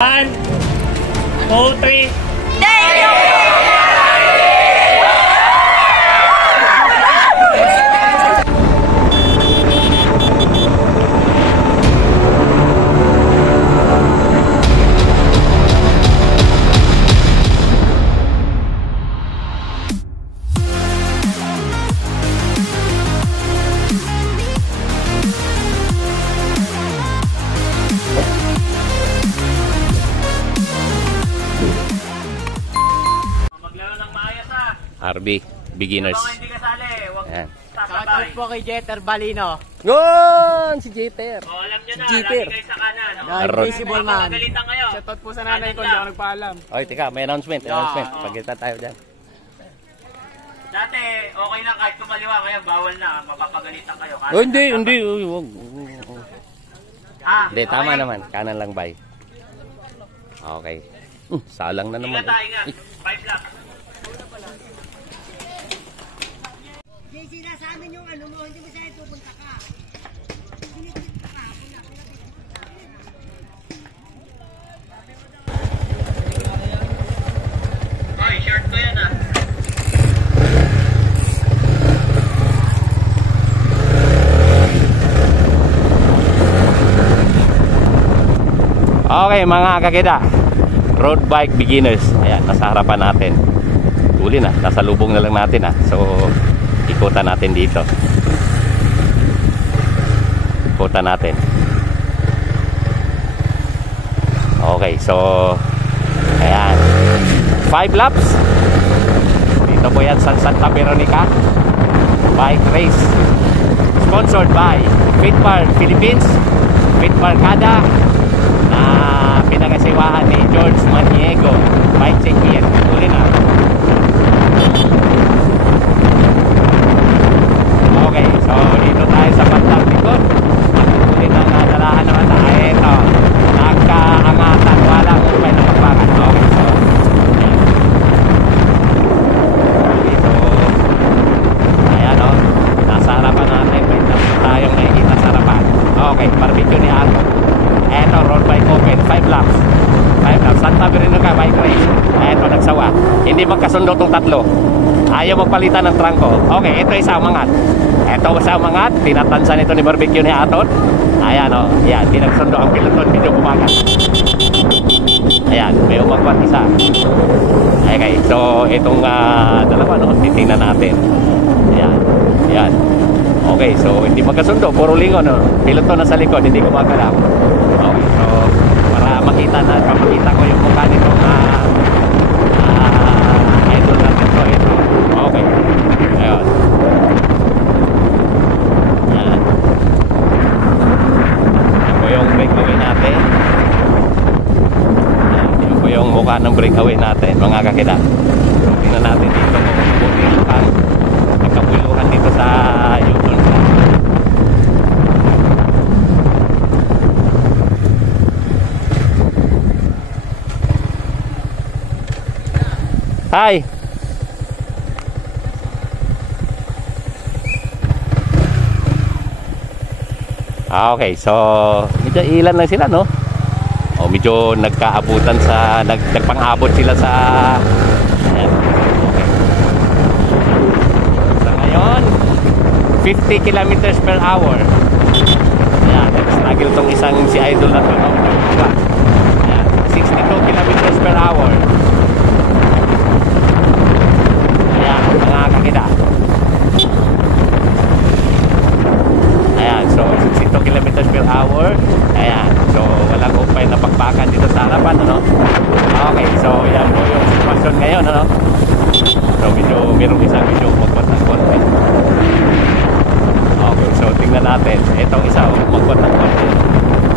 1, 2, 3. Thank you! RB Beginners. Kung hindi kasali, huwag Shoutout sasabay. po kay Jeter Balino. Yun! Si Jeter. O, alam nyo na, Jeter. lagi kayo sa kanan. Invisible man. Magalitan kayo. Shoutout po sa nanay ko, hindi ako nagpaalam. Oy, teka, may announcement. Pagkita tayo dyan. Dati, okay lang kahit tumaliwa kayo, bawal na, mapapagalitan kayo. Oh, hindi. Huwag. Hindi, tama okay. naman. Kanan lang, bay. Okay. Salang na naman. Ingat. 5 laps. JC, nasa amin yung ano mo, hindi mo sa'yo pupunta ka. Pinipunta ka, Oy, short ko yan ah. Okay, mga kakida. Road bike beginners. Ayan, nasa harapan natin. Uli na, nasa lubong na lang natin ah. So, ikutan natin dito. Ikutan natin. Okay, so ayan. 5 laps. Dito po yan sa Santa Veronica Bike Race. Sponsored by Fitbar Philippines, Fitbar Kada, na pinagasiwahan ni George Maniego. Bike check yan. Uli na. Okay, so dito tayo sa bandang likod. Ulit ang nadalahan naman na ito. Nagkaangatan. Walang upay na magbakan. Okay, so ayan. Okay, so ayan o. Nasa harapan natin. May tayong nakikita sa harapan. Okay, barbecue ni Alto. Eto, road bike open. 5 laps. 5 laps. Santa Veronica Bike Race. Eto, nagsawa. Hindi magkasundo tong tatlo. Ayaw magpalitan ng trangko. Okay, ito isa umangat. Ito isa umangat. Tinatansan ito ni barbecue ni Aton. Ayan o. Ayan, tinagsundo ang piloton. Medyo bumagat. Ayan, may umagwat isa. Okay, so itong dalawa no, titingnan natin. Ayan, ayan. Okay, so hindi magkasundo. Puro lingon no. Piloton na sa likod, hindi gumagalaw. Okay, so para makita na, papakita ko yung mukha nitong idol natin to. Ito. Okay. Ayan. Ayan. Yan po yung breakaway natin. Ayan. Yan po yung mukha ng breakaway natin, mga kakita. So, tingnan natin dito kung bumilihan. Nagkabuluhan dito sa U-turn. Hi! Okay, so medyo ilan lang sila no? O medyo nagkaabutan sa nagpang-abot sila sa ayan. Okay. So ngayon 50 kilometers per hour. Ayan, nag-struggle tong isang si idol na to no? Ayan, 62 kilometers per hour. Ayan, mga kakita. Ayan, so 62 kilometers per hour. Ayan, so walang upay na pakpakan dito sa harapan, ano? Okay, so yan po yung sitwasyon ngayon, ano? So medyo, merong isang medyo magpat ng konti. Okay, so tingnan natin. Itong isa, magpat ng konti.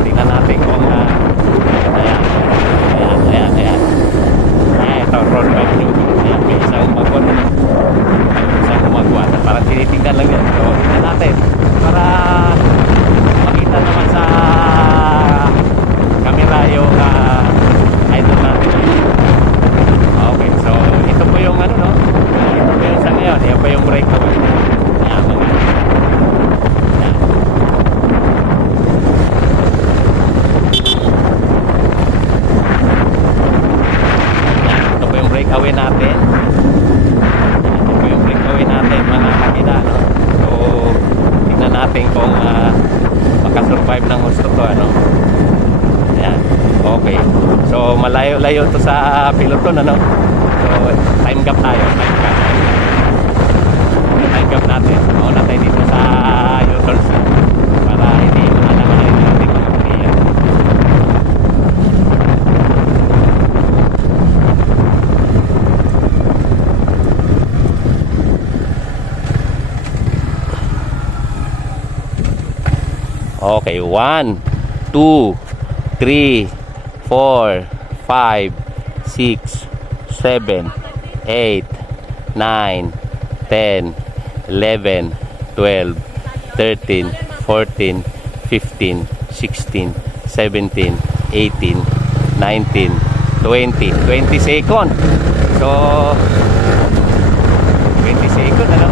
Tingnan natin kung malayo-layo to sa peloton, ano? So, time gap tayo. Time gap natin. Mauna tayo dito sa U-turns para hindi maalaman yung ating mga player. Okay, 1, 2, 3, 4, 5, 6, 7, 8, 9, 10, 11, 12, 13, 14, 15, 16, 17, 18, 19, 20. 20 seconds. So, 20 seconds, ano?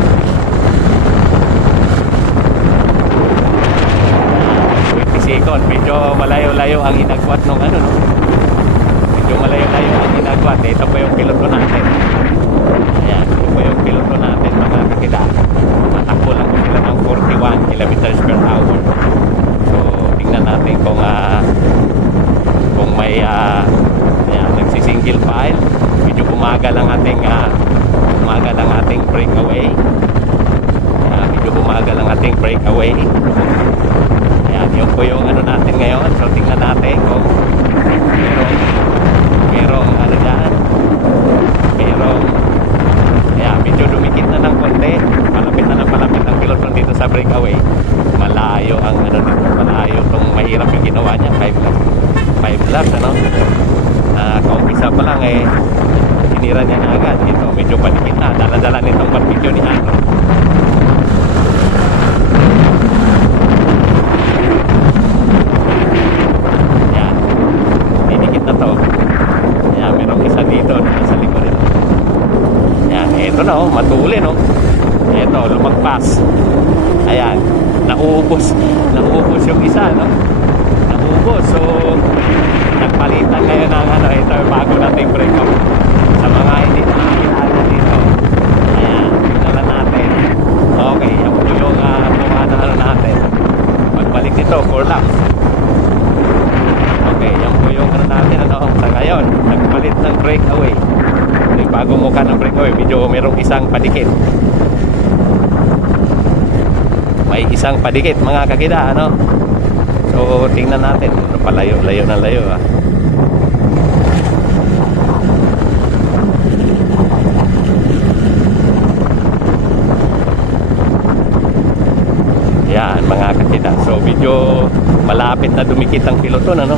20 seconds. Medyo malayo-layo ang inagwat nung ano, no? Medyo malayo-layo ang inagwat. Ito pa yung piloto natin. Ayan, ito pa yung piloto natin, mga kakita. Matakbo lang po sila ng 41 kilometers per hour. So, tingnan natin kung may nagsisingle file. Medyo bumagal ang ating breakaway. Medyo bumagal ang ating breakaway. Ayan, yun po yung ano natin ngayon. So, tingnan natin kung merong ano dyan. Ayan, medyo dumikit na ng konti. Palapit ang piloton dito sa breakaway. Malayo ang ano dito. Malayo itong mahirap yung ginawa niya. 5 laps, ano? Kaumpisa pa lang sinira niya na agad. Ito, medyo panikit na. Dala-dala nitong barbecue ni Ato. Ayan. Dinikit na to. Ayan, merong isa dito. Sa likod nito. Ayan, ito na, matuli, no? Ito, lumagpas. Ayan, naubos yung isa, no? Naubos. So, nagpalitan ngayon ng ano, ito bago nating break up. Sa mga hindi nakakilala dito. Ayan, tingnan natin. Okay, yan po yung buka na ano natin. Pagbalik nito, 4 laps. Okay, yan po yung ano natin, ano, sa ngayon, nagpalit ng breakaway. Bago mukha ng breakaway, medyo merong isang padikit. May isang padikit, mga kakida, ano. So, tingnan natin. Palayo-layo na layo, Yan, mga kakida. So, medyo malapit na dumikit ang piloton, ano.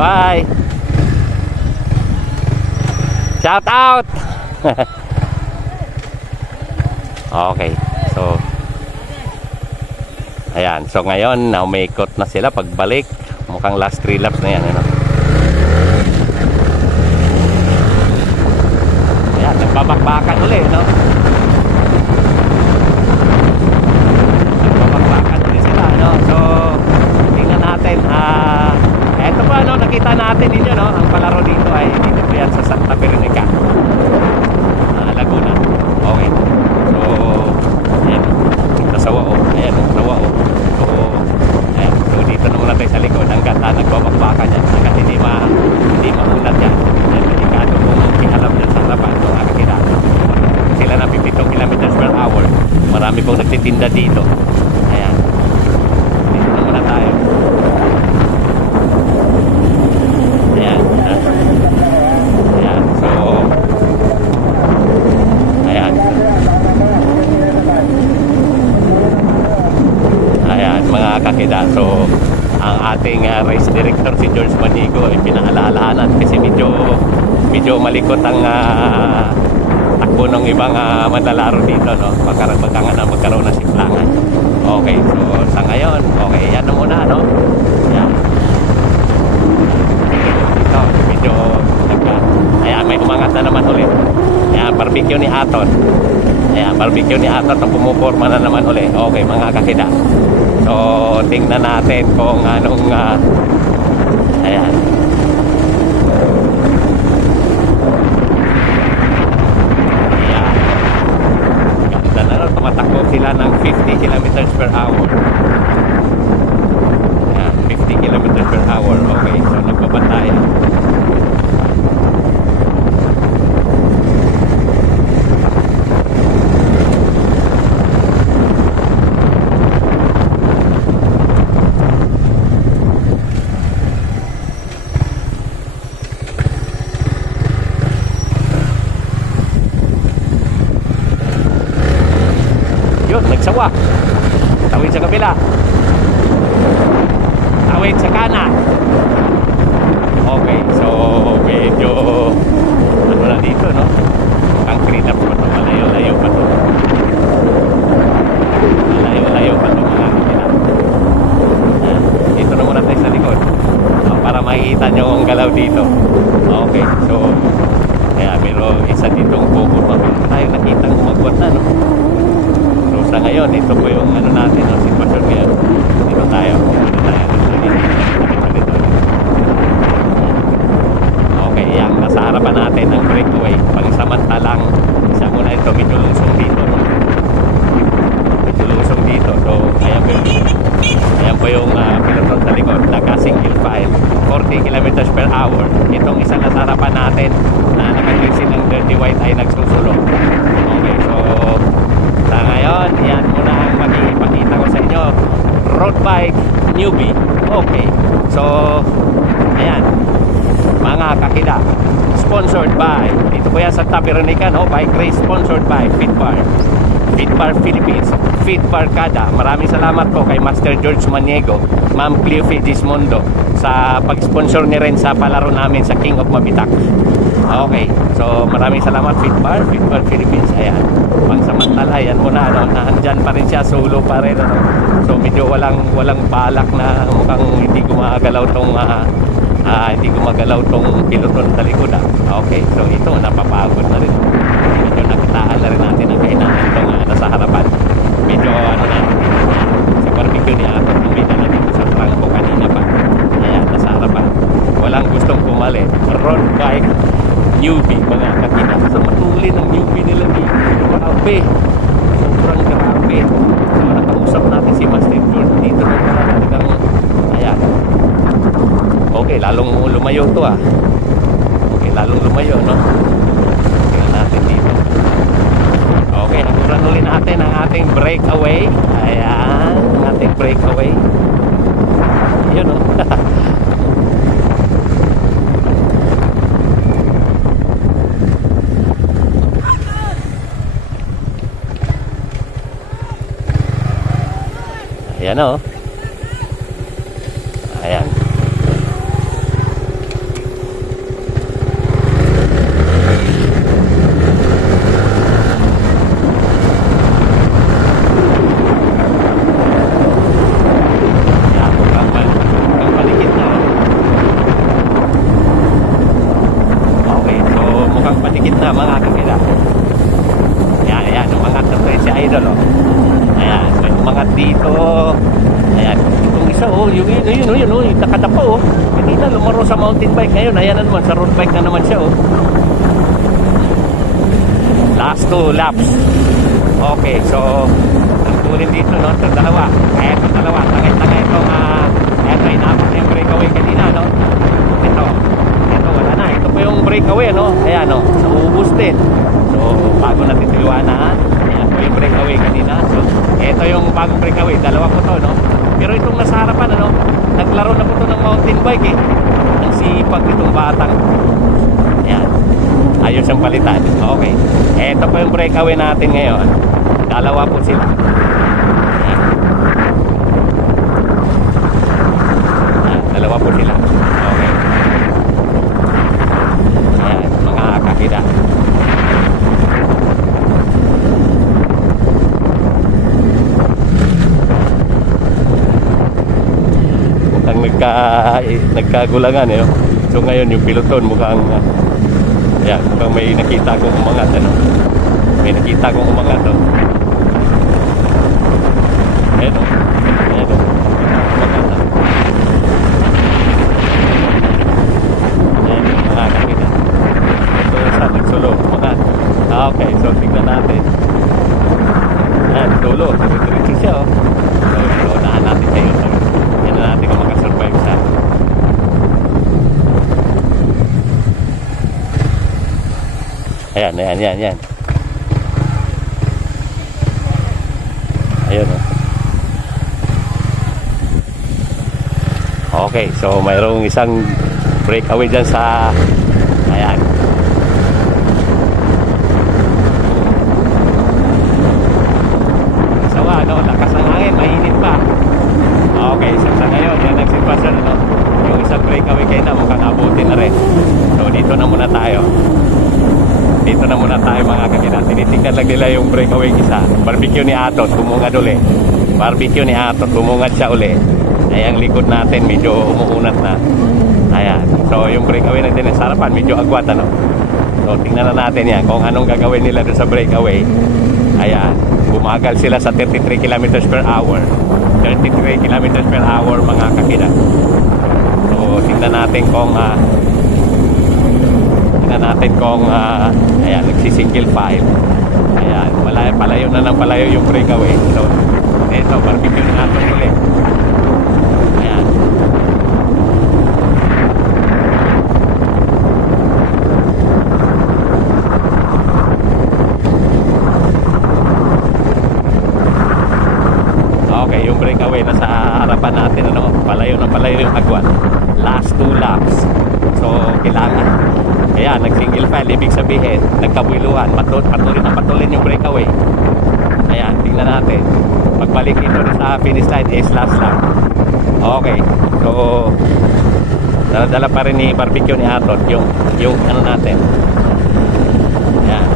Bye! Shout out! Okay, so ayan, so ngayon umiikot na sila pagbalik. Mukhang last 3 laps na yan, ano? Ayan, nagbabakbakan ulit, no? Nagbabakbakan ulit sila, no? So tingnan natin, eto pa, no? Nakita natin ninyo, no? Ang palaro dito ay dito po yan sa Santa Veronica, Laguna. Okay. So, ayan. Sa Wao. Ayan, sa Wao. So, ayan. So, dito na muna tayo sa likod. Hanggat nagbabakbakan yan. Hanggat hindi maunat yan. Ayan, delikado kung iharap yan sa harapan. So, nakakita. Sila na 52 kilometers per hour. Marami pong nagtitinda dito. Ayan. Dito na muna tayo. Ayan. Ayan. So, ayan. Ayan, mga kakida. So, ang ating race director si George Manigo ay pinaalalahanan kasi medyo malikot ang takbo ng ibang manlalaro dito, no? Magkaroon na simplangan. Okay, so sa ngayon, okay, yan na muna, no? Yan. Ito, medyo ayan, may umangat na naman ulit. Ayan, barbecue ni Aton. Ayan, barbecue ni Aton na pumuporma na naman ulit. Okay, mga kakida. So, tingnan natin kung anong ayan. Ayan. Ganda na. tumatakbo sila ng 50 kilometers per hour. Ayan, 50 kilometers per hour. Okay, so nagbabantayan. Yun, nagsawa. Tawid sa kabila. Tawid sa kanan. Okay, so medyo ano na dito, no? Ang clean up pa ito. Malayo-layo pa ito. Malayo-layo pa ito mga kabila. Dito na muna tayo sa likod. Para makikita nyo ang galaw dito. Okay, so kaya meron isa ditong bukod. Meron tayo nakitang umagwat na, no? Sa ngayon, ito po yung ano natin, ang sitwasyon ngayon. Dito tayo. Okay, yan. Nasa harapan natin ang breakaway. Pangsamantalang isa muna ito, medyo lusong dito. No? Medyo lusong dito. So, ayan po yung piloton sa likod. Naka-single file. 40 kilometers per hour. Itong isang nasa harapan natin na naka-jersey ng dirty white ay nagsusulong. Okay, so sa ngayon, yan muna ang makikipakita ko sa inyo. Road bike newbie. Okay. So, ayan. Mga kakida. Sponsored by, dito po yan sa Taberonica, no? Bike race sponsored by Fitbar. Fitbar Philippines. Fitbar Kada. Maraming salamat po kay Master George Maniego, Ma'am Cleo Figismondo sa pag-sponsor niya rin sa palaro namin sa King of Mabitak. Okay, so maraming salamat Fitbar Philippines. Ayan, pangsamantala, yan muna, ano, nandyan pa rin siya, solo pa rin, ano. So medyo walang balak na mukhang hindi gumagalaw tong piloton sa likod. Okay, so ito, napapagod na rin. Medyo nakitaan na rin natin ang kainahan itong nasa harapan. Medyo ano na, si barbecue ni Ato, namita na dito sa trangko kanina pa. Ayan, nasa harapan. Walang gustong pumalit. Road bike newbie, mga kakita. Sa matuli ng newbie nila dito. Grabe. Sobrang grabe. So, nakausap natin si Master George dito na talagang, ayan. Okay, lalong lumayo to ah. Okay, lalong lumayo, no? Tingnan natin dito. Okay, nakuran ulit natin ang ating breakaway. Ayan, ang ating breakaway. Yun, no? Ayan, no? Ayan. Yun, nakadapa oh. Kanina lumaro sa mountain bike, ngayon ayan na naman, sa road bike na naman siya oh. Last 2 laps. Okay, so ang tulin dito, no, ito dalawa. Eto dalawa, tangay-tangay itong eto, inabot na yung breakaway kanina, no. Ito wala na, ito po yung breakaway, no. Ayan, no, naubos din. So bago natin tiliwanan, ayan po yung breakaway kanina. So ito yung bagong breakaway, dalawa po to, no. Pero itong nasa harapan, ano, naglaro na po ito ng mountain bike eh. Ang sipag itong batang. Ayan. Ayos ang palitan. Okay. Ito po yung breakaway natin ngayon. Dalawa po sila. Ayan. Ayan. Dalawa po sila. Okay. Ayan. Mga kakida. Nagkagulangan eh. So ngayon yung piloton mukhang ayan, mukhang may nakita kong umangat, ano. May nakita kong umangat, no. Ayan o. Ayan o. Umangat na. Ayan, mga kakita. Ito yung sa nagsulo, umangat. Okay, so tignan natin. dulo. Diretso siya, oh. So, unahan natin siya yun. Yan na natin kung makasurvive sa. Ayan. Ayan, oh. Okay, so mayroong isang breakaway dyan sa ayan. Sawa, no? Lakas ng hangin, mainit pa. Okay, sa ngayon, yan ang sitwasyon, no? Yung isang breakaway kayo na mukhang abutin na rin. So dito na muna tayo. Dito na muna tayo mga kakina. Tinitingnan lang nila yung breakaway isa. Barbecue ni Atot, bumungad uli. Barbecue ni Atot, bumungad siya uli. Ay, ang likod natin medyo umuunat na. Ayan. So, yung breakaway natin sa harapan, medyo agwat, ano? So, tingnan na natin yan kung anong gagawin nila doon sa breakaway. Ayan. Bumagal sila sa 33 kilometers per hour. 33 kilometers per hour, mga kakina. So, tingnan natin kung ayan, nagsi-single file. Ayan. Palayo na ng palayo yung breakaway. So, ito, barbecue na natin ulit. Ayan. Okay, yung breakaway nasa harapan natin, ano, palayo yung agwan. Last 2 laps. So, kailangan. Ayan, nag-single file, ibig sabihin, nagkabuiluhan, patuloy yung breakaway. Ayan, tingnan natin. Pagbalik ito sa finish line is last lap. Okay, so dala pa rin ni barbecue ni Atot yung ano natin. Ayan.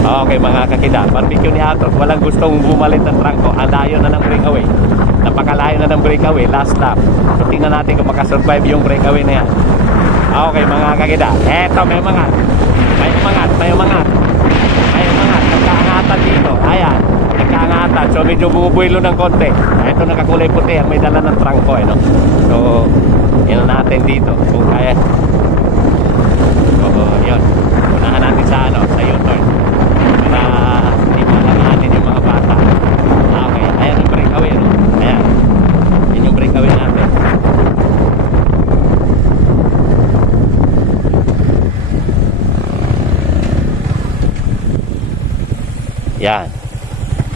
Okay mga kakida, barbecue ni Atot, walang gustong bumalit ng trangko. Alayo na ng breakaway. Napakalayo na ng breakaway, last lap. So tingnan natin kung makasurvive yung breakaway na yan. Okay mga kakida, eto may umangat. Nagkaangatan dito. Ayan, nagkaangatan. So medyo bumubuelo ng konti. Ito nakakulay puti ang may dala ng trangko, no? So yun natin dito kung kaya. So yun, unahan natin sa U-turn para di malanganin yung mga bata. Okay, ayan yung breakaway, no? Ayan, yun yung breakaway natin. Yan.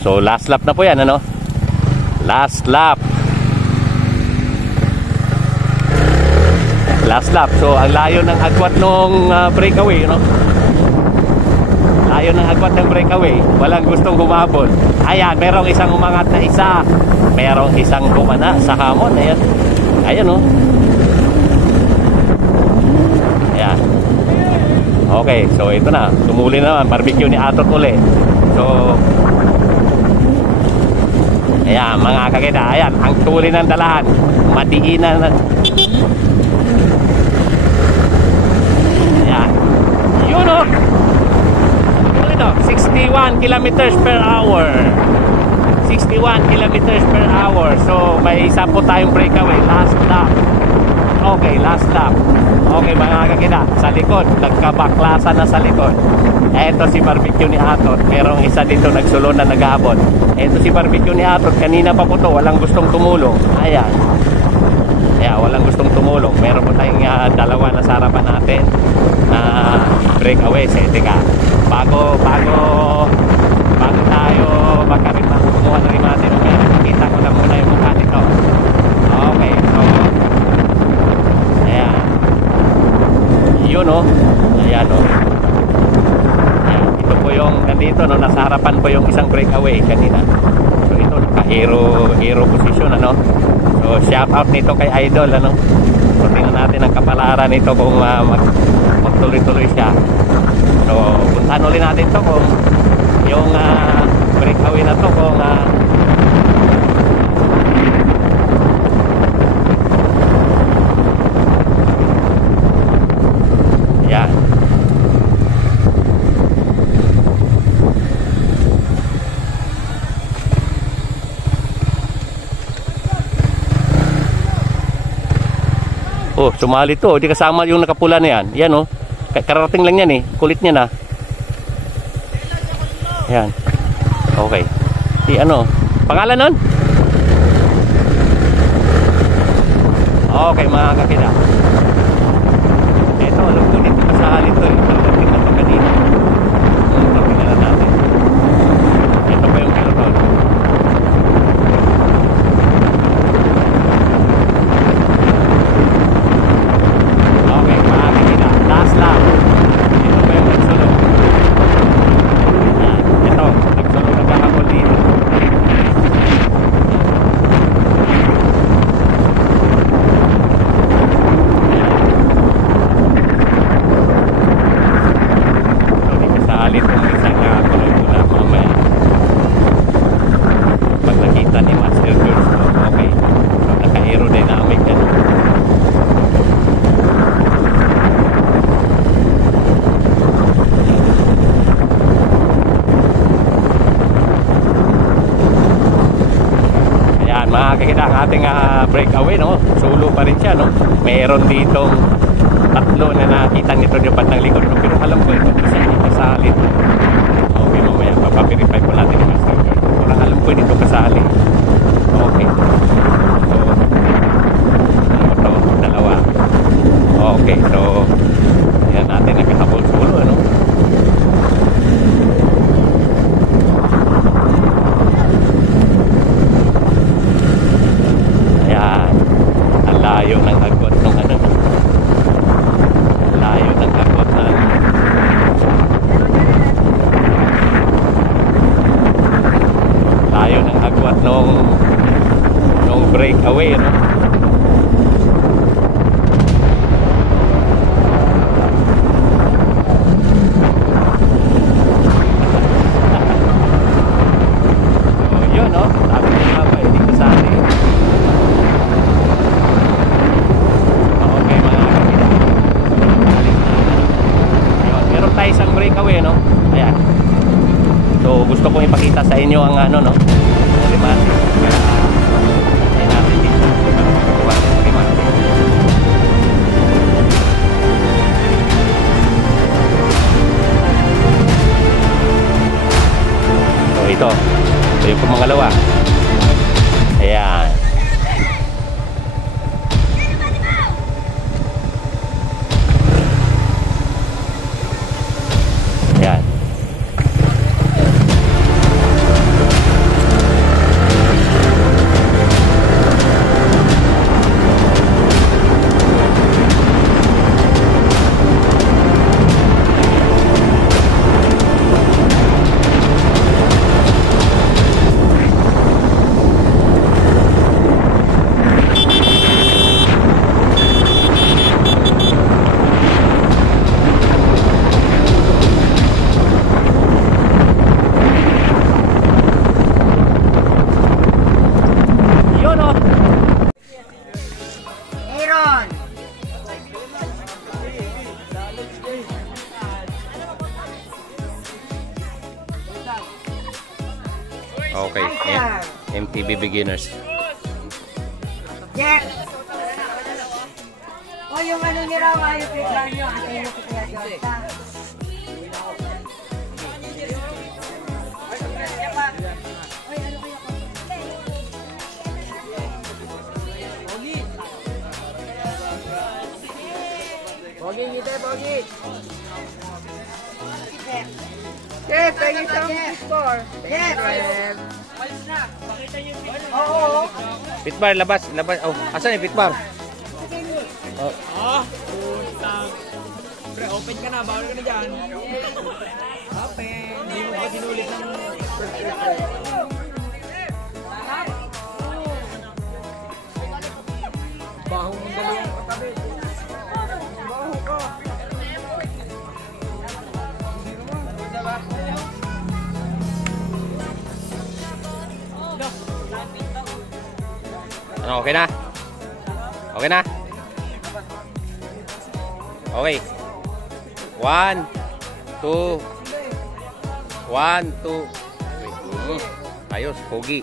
So last lap na po yan, ano? Last lap. So ang layo ng agwat nung breakaway, no? Layo ng agwat ng breakaway. Walang gustong humabol. Ayan, merong isang umangat na isa. Merong isang bumana sa hamon. Ayan. Ayan, no? Ayan. Okay, so ito na. Tumuli naman. Barbecue ni Atot uli. So, ayan, mga kakita. Ayan, ang tuli ng dalahan. Madiinan na. Ayan. Yun, o. Tuli to. 61 kilometers per hour. 61 kilometers per hour. So, may isa po tayong breakaway. Last lap. Okay, last lap. Okay, mga kakita. Sa likod. Nagkabaklasan na sa likod. Eto si barbecue ni Atot. Merong isa dito nagsulon na nag-aabot. Eto si barbecue ni Atot. Kanina pa po to. Walang gustong tumulong. Ayan. Ayan, walang gustong tumulong. Meron po tayong dalawa na sa harapan natin na breakaway. Teka. Bago tayo kumuha na rin natin. Kita ko lang muna yung mukha nito. Okay. So, ayan. Yun, o. Ayan, o. Ito po yung nandito, no, nasa harapan po yung isang breakaway kanina. So ito naka-hero position, ano. So shout out nito kay Idol, ano. So tingnan natin ang kapalaran nito kung magtuloy-tuloy siya. So puntahan ulit natin to kung yung breakaway na to kung yan. Oh, sumali to. Di kasama yung nakapula na yan. Yan, oh. Kararating lang yan eh. Kulit niya na. Ayan. Okay. Si ano? Pangalan nun? Okay, mga kakida. Ito, alam ko dito kasali ito eh. Kararating na pa kanina. Tingnan natin. Ito pa yung kilotron. Okay, mga kakida. Last lap. Ito pa yung nagsulong. Ito, nagsulong na kahapon dito. Makikita ang ating breakaway, no? Solo pa rin siya, no? Meron ditong tatlo na nakita nito yung bandang likod, no? Pero alam ko ito kasi hindi kasali. Okay, mamaya papaverify po natin yung master card. Pero alam ko dito kasali. Okay. So, ito, dalawa. Okay, so yan natin nagkahabol solo, ano? Layo ng agwat ng ano, layo ng agwat ng layo ng agwat nung breakaway, no? So yun, no? Sabi ko nga ba, hindi ko sali. Tayo isang breakaway, no? Ayan. So gusto kong ipakita sa inyo ang ano, no? Limati. Ayan natin dito. Limati. So ito. Ito yung pumangalawa. Ayan. Ayan. Okay, MTB beginners. Jeff! O yung ano nila, yung picture nyo, ate yung kuya Jota. Pogi, ngiti, Pogi. Jeff, pengen sa score. Jeff! Oo. Pitbar, labas. Oh, asan yung pitbar? Ah, puntang. Pre, open ka na, bawal ka na dyan. Open. Hindi mo ba sinulit ng first pre? Bahong dalawang katabi. Baho ka. Ano, okay na? Okay na? Okay. 1, 2. 1, 2. Ayos, pogi.